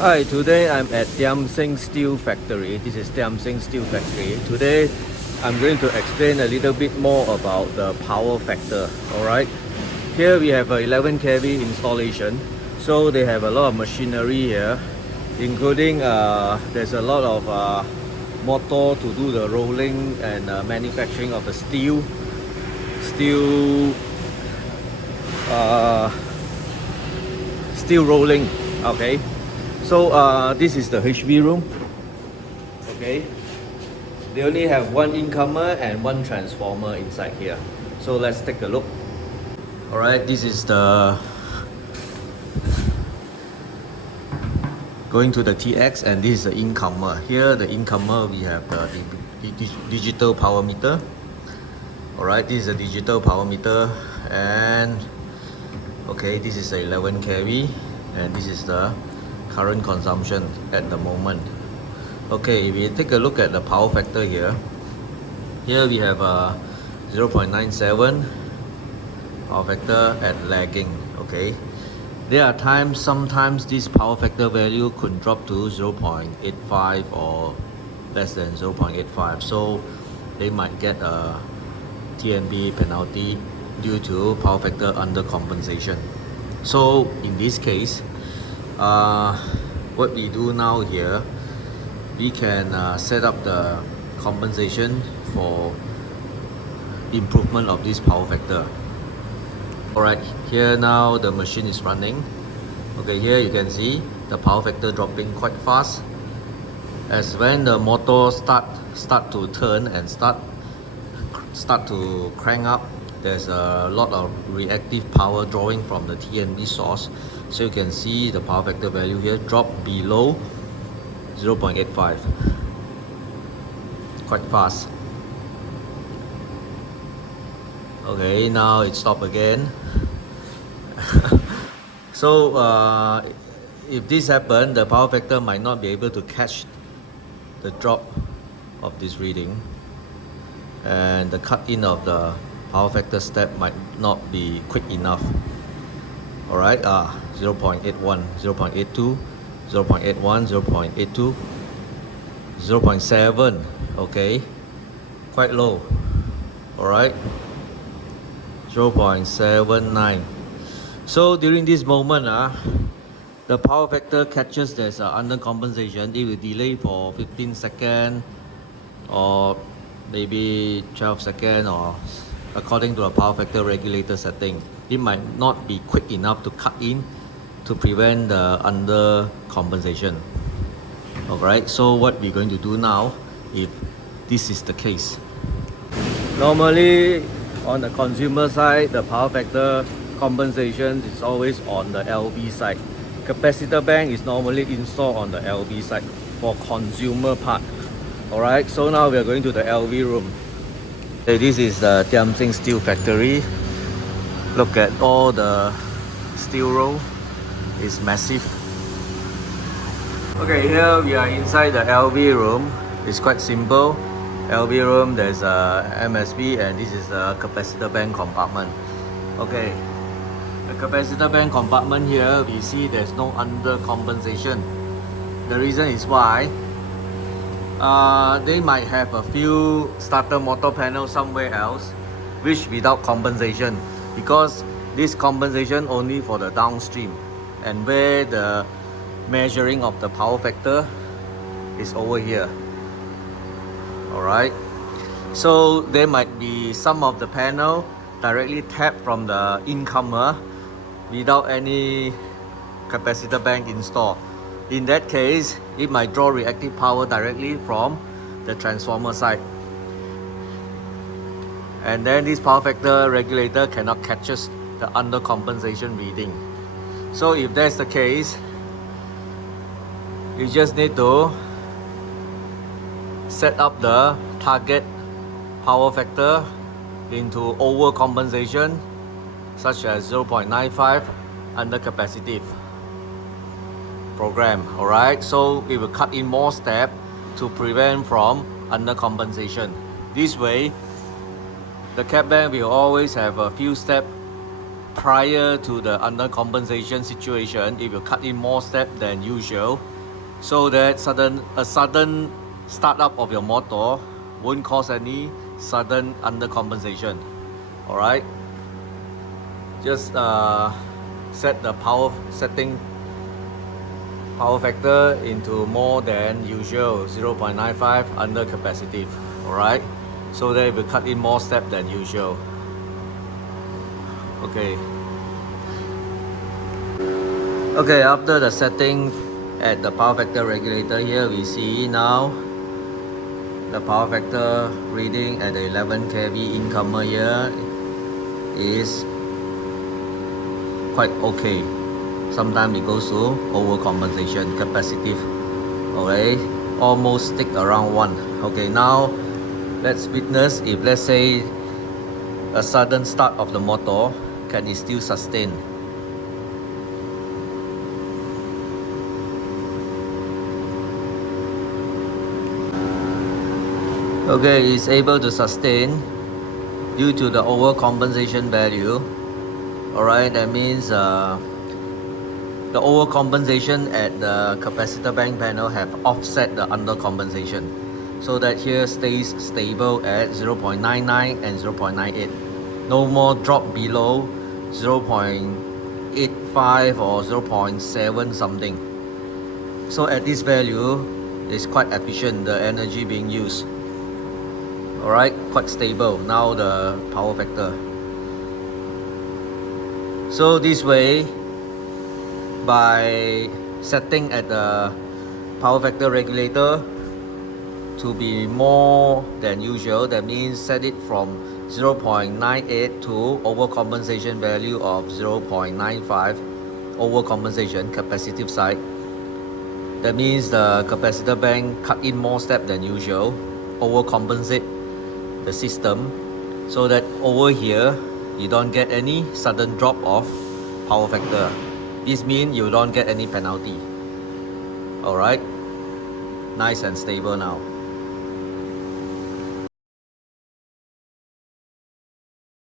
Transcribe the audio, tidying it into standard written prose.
Hi, today I'm at Tiam Sing Steel Factory. This is Tiam Sing Steel Factory. Today I'm going to explain a little bit more about the power factor. Alright, here we have a 11 kV installation. So they have a lot of machinery here, including there's a lot of motor to do the rolling and manufacturing of the steel uh, steel rolling. Okay, so this is the HV room. Okay, they only have one incomer and one transformer inside here. So let's take a look. Alright, this is the going to the TX, and this is the incomer. Here the incomer we have the digital power meter. Alright, this is a digital power meter, and okay, this is a 11 kV, and this is the current consumption at the moment. Okay, if we take a look at the power factor here we have a 0.97 power factor at lagging. Okay, there are times, sometimes this power factor value could drop to 0.85 or less than 0.85, so they might get a TNB penalty due to power factor under compensation. So in this case, what we do now here, we can set up the compensation for improvement of this power factor. Alright, here now the machine is running. Okay, here you can see the power factor dropping quite fast. As when the motor start to turn and start to crank up, there's a lot of reactive power drawing from the TNB source. So you can see the power factor value here drop below 0.85 quite fast. Okay, now it stopped again. So if this happens, the power factor might not be able to catch the drop of this reading, and the cut in of the power factor step might not be quick enough. Alright, 0.81, 0.82, 0.81, 0.82, 0.7, okay, quite low. Alright, 0.79. So during this moment, the power factor catches there's under compensation. It will delay for 15 seconds or maybe 12 seconds, or according to a power factor regulator setting. It might not be quick enough to cut in to prevent the under compensation. Alright, so what we're going to do now, if this is the case. Normally on the consumer side, the power factor compensation is always on the LV side. Capacitor bank is normally installed on the LV side for consumer part. Alright, so now we are going to the LV room. Okay, this is the Tiam Sing Steel Factory. Look at all the steel roll. It's massive. Okay, here we are inside the LV room. It's quite simple. LV room, there's a MSB, and this is the capacitor bank compartment. Okay, the capacitor bank compartment here, we see there's no under compensation. The reason is why they might have a few starter motor panels somewhere else which without compensation, because this compensation only for the downstream, and where the measuring of the power factor is over here. Alright, so there might be some of the panel directly tapped from the incomer without any capacitor bank installed. In that case, it might draw reactive power directly from the transformer side, and then this power factor regulator cannot catch the under compensation reading. So if that's the case, you just need to set up the target power factor into overcompensation, such as 0.95 under capacitive program. Alright, so it will cut in more steps to prevent from under compensation. This way, the cap bank will always have a few steps prior to the undercompensation situation, if you cut in more steps than usual, so that a sudden startup of your motor won't cause any sudden undercompensation. Alright, just set the power factor into more than usual, 0.95 under capacitive. Alright, so that it will cut in more steps than usual. Okay, after the setting at the power factor regulator, here we see now the power factor reading at the 11 kV incomer here is quite okay. Sometimes it goes to overcompensation, capacitive. Okay, almost stick around 1. Okay, now let's witness if, let's say, a sudden start of the motor, can it still sustain? Okay, it's able to sustain due to the overcompensation value. Alright, that means the overcompensation at the capacitor bank panel have offset the undercompensation, so that here stays stable at 0.99 and 0.98. No more drop below 0.85 or 0.7 something. So at this value, it's quite efficient, the energy being used. Alright, quite stable now, the power factor. So this way, by setting at the power factor regulator to be more than usual, that means set it from 0.98 to overcompensation value of 0.95, overcompensation, capacitive side. That means the capacitor bank cut in more steps than usual, overcompensate the system, so that over here you don't get any sudden drop of power factor. This means you don't get any penalty. Alright, nice and stable now.